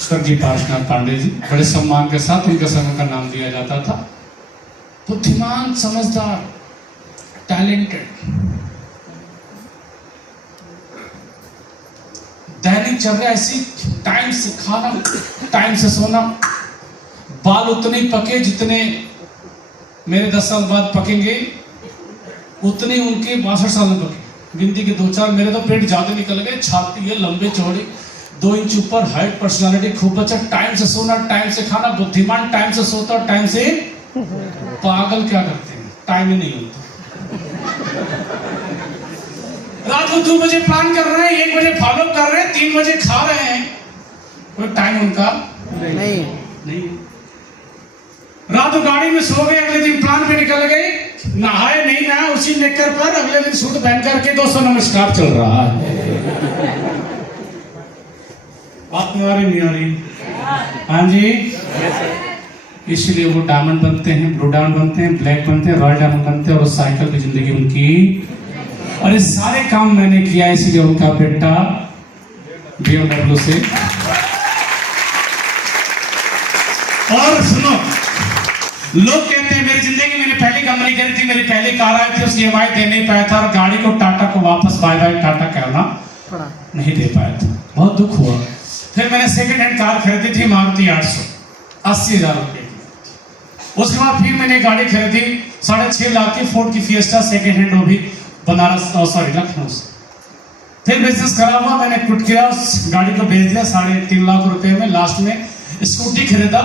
स्वर्गीय पार्श्वनाथ पांडे जी, बड़े सम्मान के साथ उनके समय का नाम दिया जाता था। बुद्धिमान, समझदार, टैलेंटेड, दैनिक चर्या ऐसी, टाइम से खाना, टाइम से सोना, बाल उतने ही पके जितने मेरे 10 साल बाद पकेंगे, उतने उनके 62 साल में पके। गिनती के 2-4, मेरे तो पेट ज्यादा निकल गए, छाती है लंबे चौड़ी, 2 इंच ऊपर हाइट, पर्सनालिटी खूब अच्छा, टाइम से सोना, टाइम से खाना, बुद्धिमान, टाइम से सोता, टाइम से। पागल क्या करते हैं, टाइम ही नहीं होता। रात को 2 बजे प्लान कर रहे हैं, 1 बजे फॉलो कर रहे हैं, 3 बजे खा रहे हैं, कोई टाइम उनका नहीं। रात को गाड़ी में सो गए, अगले दिन प्लान पे निकल गए, नहाए नहीं नहाए, उसी नेकर पर अगले दिन सूट पहन करके 200 नमस्कार चल रहा है। बात नहीं आ रही? हाँ जी, इसलिए वो डायमंड बनते हैं, ब्लू डायमंड बनते हैं, ब्लैक बनते हैं, रॉयल डायमंड बनते हैं, और साइकिल की जिंदगी उनकी। और ये सारे काम मैंने किया, इसलिए उनका बेटा BMW से। और सुनो, लोग कहते हैं मेरी जिंदगी, मैंने पहली कंपनी करी थी, मेरी पहली कार आई थी, उसकी EMI दे नहीं पाया था, और गाड़ी को टाटा को वापस बाय बाय टाटा कहना नहीं दे पाया था, बहुत दुख हुआ। फिर मैंने सेकंड हैंड कार खरीदी थी, मारुति 800, 80,000 रुपए की। उसके बाद फिर मैंने गाड़ी खरीदी 6.5 लाख की, फोर्ड की फिएस्टा, सेकंड हैंड, वो भी बनारस, लखनऊ से। फिर बिजनेस खराब हुआ, मैंने क्विट किया, उस गाड़ी को बेच दिया 3.5 लाख रुपए में। लास्ट में स्कूटी खरीदा,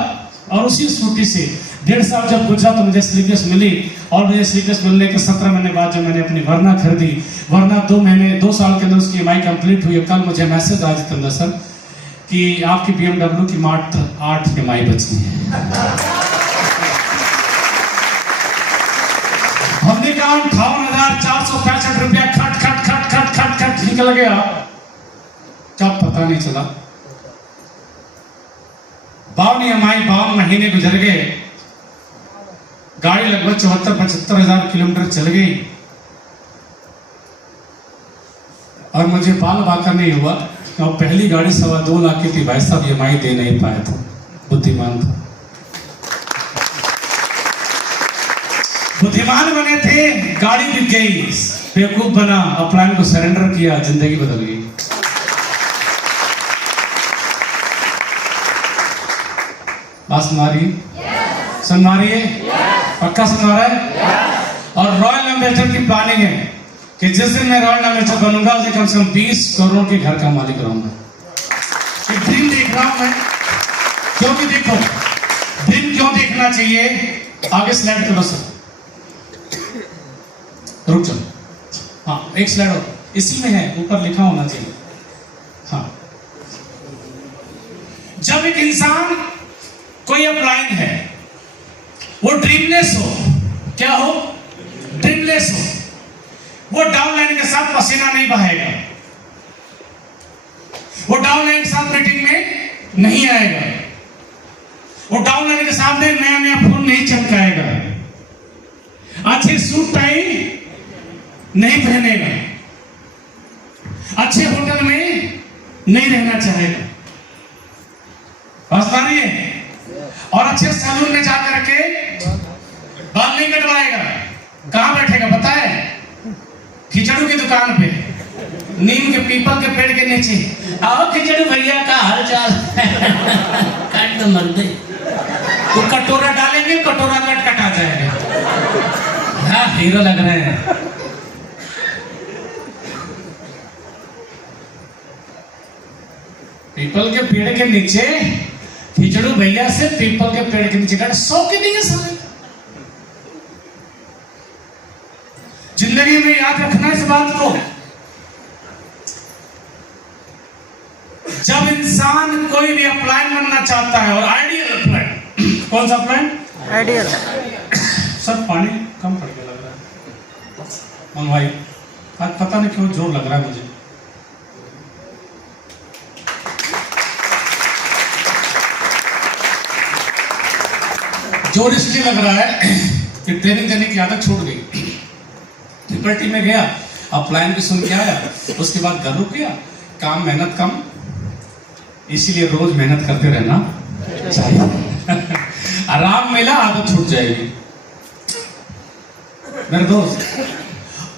और उसी स्कूटी से 1.5 साल जब गुजरा तो मुझे स्लीपर्स मिली, और मुझे स्लीपर्स मिलने के 17 महीने बाद जब मैंने अपनी वर्ना खरीदी, वर्ना 2 साल के अंदर उसकी EMI कंप्लीट हुई। कल मुझे मैसेज आया जितेंद्र सर कि आपकी BMW की मात्र 8 EMI बची है। हमने कहा 58,465 रुपया खट खट खट खट खट खट निकल गया, कब पता नहीं चला। 52 EMI, 52 महीने गुजर गए, गाड़ी लगभग 74-75 हजार किलोमीटर चल गई, और मुझे बाल बाका नहीं हुआ। और पहली गाड़ी 2.25 लाख की थी, भाई साहब EMI दे नहीं पाया था, बुद्धिमान था। बुद्धिमान बने थे, गाड़ी बिक गई, बेवकूफ बना, अपलाइन को सरेंडर किया, जिंदगी बदल गई। बात सुना रही है? सुन रही है? पक्का सुन रहा है? और रॉयल एम्बेसडर की प्लानिंग है कि जिस दिन मैं रॉयल एम्बेसडर बनूंगा, उसे कम से कम 20 करोड़ के घर का मालिक रहूंगा। एक ड्रीम देख रहा हूं मैं, क्योंकि देखो ड्रीम क्यों देखना चाहिए, आगे स्लाइड करो सर, रुक जाओ, हाँ एक स्लाइड और, इसी में है, ऊपर लिखा होना चाहिए। हाँ, जब एक इंसान, कोई अपलाइन है, वो ड्रीमलेस हो, क्या हो? ड्रीमलेस हो, वो डाउनलाइन के साथ पसीना नहीं बहाएगा, वो डाउनलाइन के साथ मीटिंग में नहीं आएगा, वो डाउनलाइन के सामने नया नया फोन नहीं चमकाएगा, अच्छे सूट टाई नहीं पहनेगा, अच्छे होटल में नहीं रहना चाहेगा, रही है, और अच्छे सैलून में जाकर के बाल नहीं कटवाएगा। कहां बैठेगा पता है? खिचड़ू की दुकान पे, नीम के पीपल के पेड़ के नीचे। आओ खिचड़ू भैया का हाल चाल। काट तो मर दे, तो कटोरा डालेंगे, कटोरा कट कटा जाएगा। हाँ, हीरो लग रहे हैं। पीपल के पेड़ के नीचे खिचड़ू भैया से पीपल के पेड़ के नीचे 100 के नहीं है साले। जिंदगी में याद रखना इस बात को, जब इंसान कोई भी अपलाइन बनना चाहता है, और आइडियल अपलाइन, कौन सा अपलाइन? आइडियल। सब पानी कम पड़ गया लग रहा है मन भाई, आज पता नहीं क्यों जोर लग रहा है मुझे। जोर इसलिए लग रहा है कि ट्रेनिंग देने की आदत छूट गई। लिबर्टी में गया, अपलाइन भी सुन के आया, उसके बाद घर रुक गया, काम मेहनत कम, इसीलिए रोज मेहनत करते रहना चाहिए। आराम मिला आदत छूट जाएगी। मेरे दोस्त,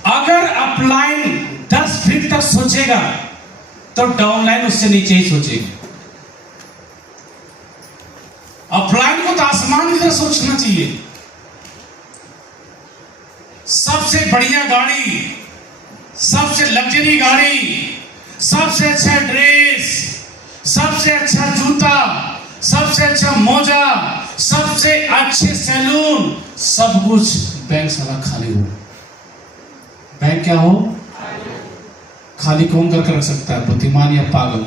अगर अपलाइन 10 फीट तक सोचेगा तो डाउनलाइन उससे नीचे ही सोचेगी। अपलाइन को तो आसमान की तरह सोचना चाहिए। सबसे बढ़िया गाड़ी, सबसे लग्जरी गाड़ी, सबसे अच्छा ड्रेस, सबसे अच्छा जूता, सबसे अच्छा मोजा, सबसे अच्छे सैलून, सब कुछ बैंक सारा खाली हो। बैंक क्या हो? खाली कौन करके रख सकता है? बुद्धिमान या पागल?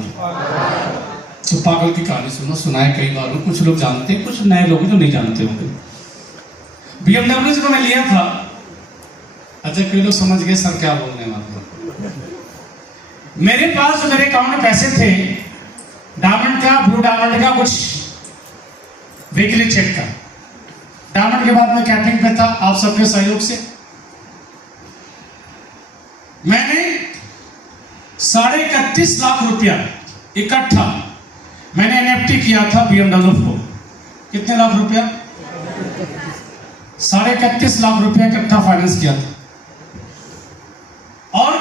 तो पागल की कहानी सुनो, सुनाए कई बार। कुछ लोग जानते हैं, कुछ नए लोग जो नहीं जानते होंगे। BMW जब मैं लिया था, अच्छा कई लोग समझ गए सर क्या बोलने वाले। मेरे पास जो मेरे अकाउंट में पैसे थे, डायमंड का, ब्लू डायमंड का, कुछ वीकली चेक का। डायमंड के बाद में कैपिंग पे था, आप सबके सहयोग से मैंने 31.5 लाख रुपया इकट्ठा मैंने NFT किया था BMW को। कितने लाख रुपया? 31.5 लाख रुपया इकट्ठा फाइनेंस किया था। और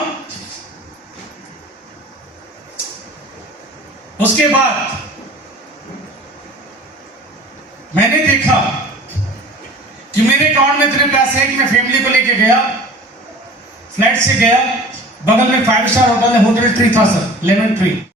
उसके बाद मैंने देखा कि मेरे अकाउंट में इतने पैसे हैं कि मैं फैमिली को लेके गया, फ्लाइट से गया, बगल में 5 स्टार होटल है, होटल ट्री था सर, लेमन ट्री।